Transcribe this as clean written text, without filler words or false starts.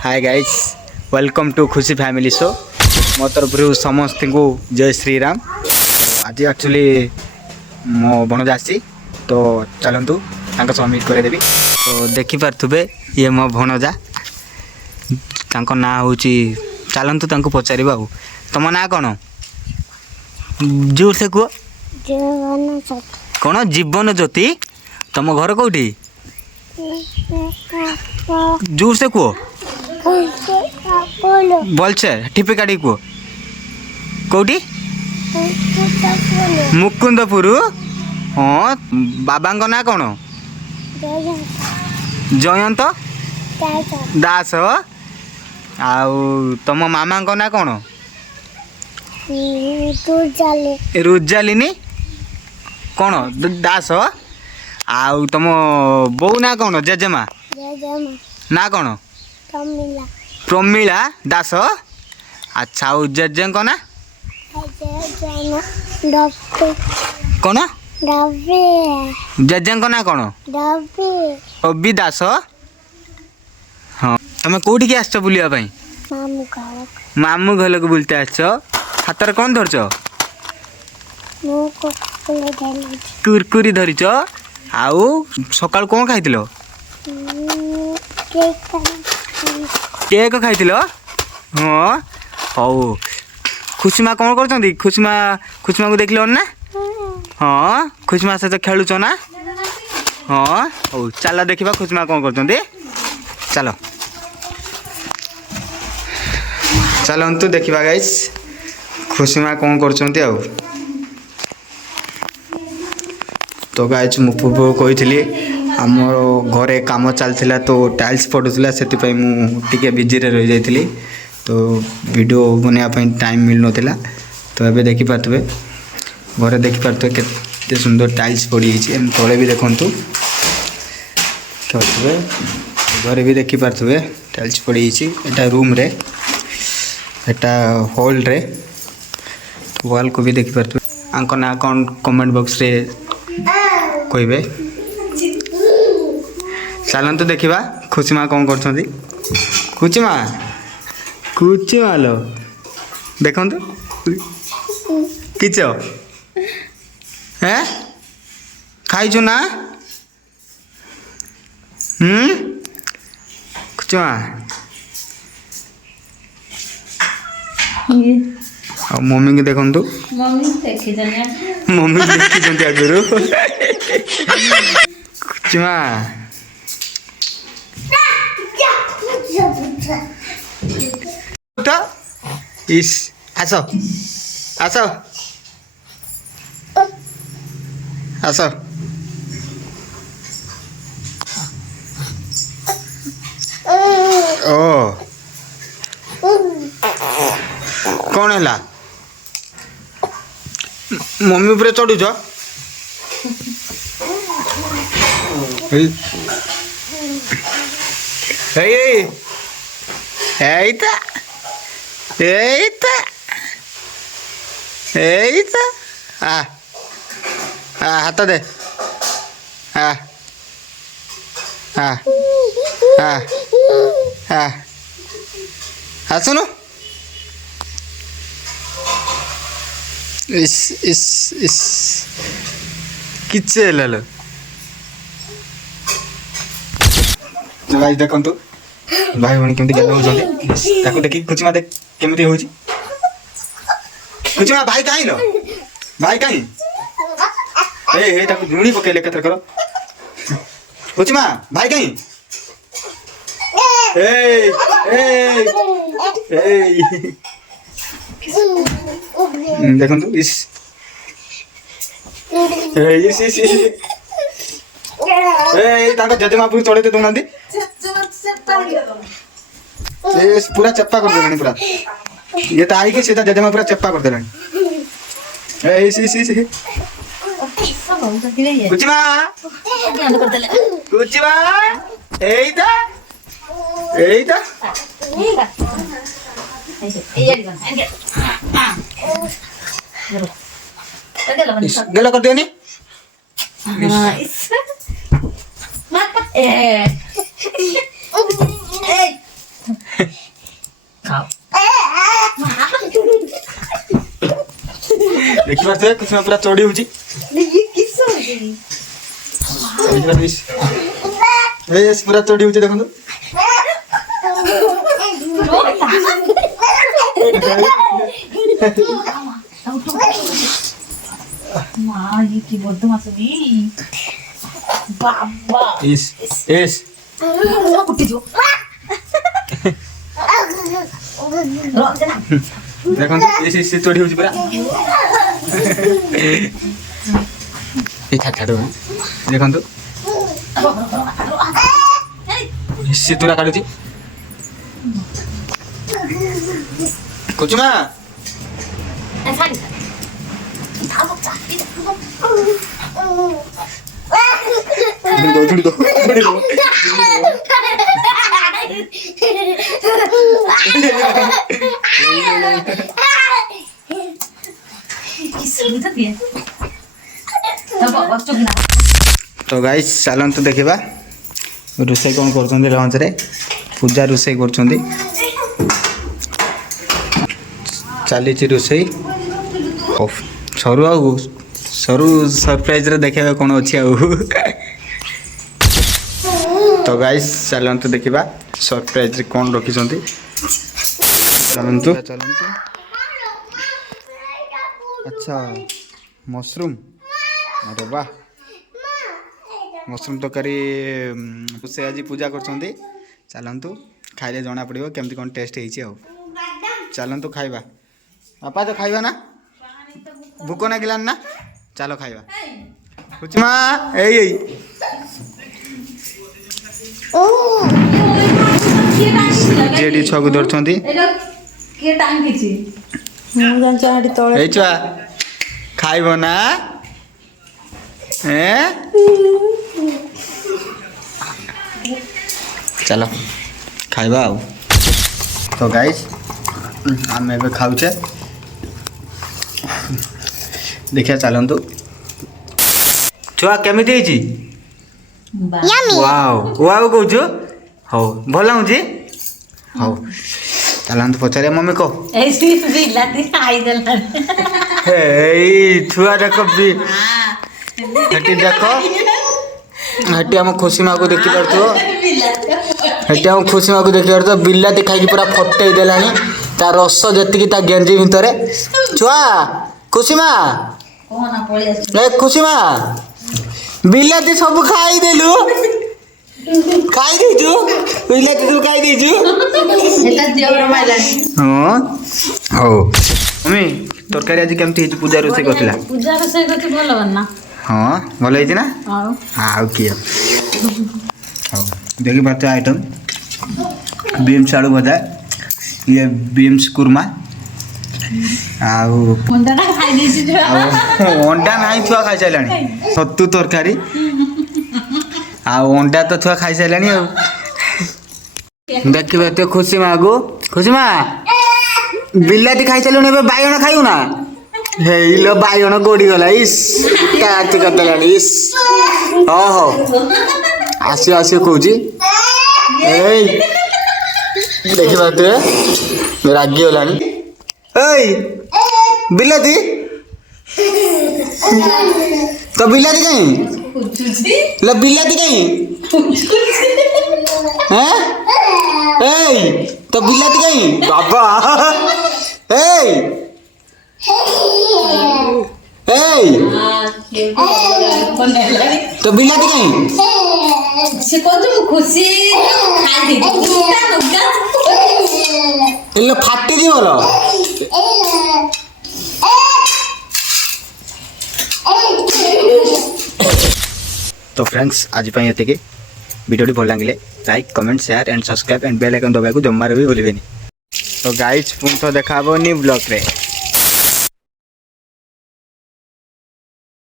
Hi guys welcome to खुशी family show मो तरफ समस्त को जय श्री राम। आज एक्चुअली मो भणजा आसी तो चलतु मीट करदेवी। तो देखिपे ये मो भणजा ना हूँ चलतु पचार बाबू तुम ना कौन जोर से कह कौन जीवन ज्योति तुम घर कौटी जोर से कह बोलछे टिपे काटी कह कौटी मुकुंदपुर। हाँ बाबा ना कौन जयंत दास आउ तुम मामा ना कौन रुजालिनी कौन दास आउ तुम बो ना कौन जेजेमा ना कौन प्रमीला दास। अच्छा आउ जेजे ना कौन जेजे ना कौन रवि दास। हाँ तुम कौटी आस बुलाई मामू घर को बुलते आस हाथ कौन धरच कुरकुरी धरिच आउ सकाल कौन खाई केक खाई। हाँ हौ खुशीमा कौन कर खुशीमा को देख ना। हाँ खुशीमा सहित खेलुच ना। हाँ हौ चल देखा खुशीमा कौन कर चल चलतु देखा गाइस खुशीमा कौन कर। तो गाइस मु पूर्व कही आमर घरे काम चलता तो टाइल्स पड़ूला से मुझे बिजी रही जाइली तो वीडियो बनवाई टाइम मिल नाला। तो ये देखिपे घरे देखिपे के सुंदर टाइल्स पड़ी तले भी देखु घरे भी देखिपे टाइल्स पड़ी एटा रूम रे एटा हॉल रे वॉल को भी देखिपे आंक ना कौन कमेंट बॉक्स रे कहे चलतु देखा खुशीमा कौन कर खुचीमा लो देखु किच है खाइचु ना खुचीमा मम्मी की देखु मम्मी देखी आगुरी खुचीमा इस आस आस आस ओ कौन है मम्मी उपरे चढ़ुच हाथ दे आसुनु इस किचे लो भाई देखु भाई भाई केमती गेल हो देखी खुचीमा देख केमती हो खुचीमा भाई कहीं लो भाई कहीं जुड़ी पकेले कतर करो खुचीमा भाई कहीं देखु इस जेजेमा पूरी चढ़े दूना पूरा चप्पा कर दे पूरा ये तो आई सीधा जेजेमा पूरा चप्पा कर दे कुचीमा कुचीमा एइता एइता गला कर दियो नी देखि पारथे कुसुमा पूरा चोड़ी होची ये किस होगी ए पूरा चोड़ी होची देखो माँ ये की बोलते मासूमी बाबा इस कुटी जो देखो इस चोड़ी होची पूरा ए छाड़ छाड़ देखो तो इस तुरा काढुची कुचमा दो तो गाइस चलନ୍ତୁ ଦେଖିବା रोषे कौन कर लंच रे पूजा रोषे कर चली रोषे सरू आ सरू सरप्राइज रे देखा कौन अच्छी तो गाइस चलନ୍ତୁ देखा सरप्राइज कौन रखी चलନ୍ତୁ अच्छा मशरूम अरे वाह मशरूम तरकारी से आज पूजा कर चलନ୍ତୁ खाइले जना पड़ो केमती कौन टेस्ट हो चलନ୍ତୁ खाइबा बापा तो खाइबा ना भूक नागिलान ना चलो खाइबा कुचमा ए जेडी छगु धरछंती के टाइम किछि मु जान चाडी तळे ए छुआ खाइबो ना ए चलो खाइबा आउ तो गाइस आम एबे खाउछे देखिया चलନ୍ତୁ छुआ केमिति हेची वाओ वाओ कहछु हो भल लाउची हो चलନ୍ତୁ पचारे मम्मी को ऐसी बिलाती खाई देला ए छुआ देखो भी हटी देखो हटी हम खुशी माँ को देखी पारथो हटी हम खुशी माँ को देखी पारथो बिलाती खाई पूरा फटई देलानी ता रस जति ता गेंजी भितर छुआ खुशी माँ कोना पळी आछ ए खुशी माँ बिलाती सब खाई देलु खाई देजु बिलाती तू खाई देजु एटा देवर माइलानी हां हो मम्मी तरकारी आज केमती हेची पूजा रोसे करथिला पूजा रोसे करथि भलो बन्ना हाँ भल हेची ना हां हां किया हां देखि पाते आइटम बीम्स आलू भजा ये बीम्स कुरमा आउ अंडा ना खाई देछि जो अंडा नहीं छुआ खाई साइलानी सत्तू तरकारी अंडा तो छुआ खाई साइलानी देखिए तो खुशी माँ को खुशी माँ बिलाती खाई साइलुनी एबे बाइगण खाइउ ना हे लो बाइगण गोड़ी गला इस काट करदेलानी इस ओहो आसी आसी कहूची ए देखि बात रागी होलानी ए बिलाती तो बिलाती कहीं लो बिलाती कहीं हैं ए तो बिलाती कहीं बाबा ए ए तो बिलाती कहीं से को तुम खुशी खाई दे इल्लो फाटी दी बोलो तो फ्रेंड्स आज पे ये वीडियो भल लगे like comment share and subscribe and bell icon दबाई को जमार भी भूलें तो गाइज पुणी तो देखा न्यू ब्लॉग रे।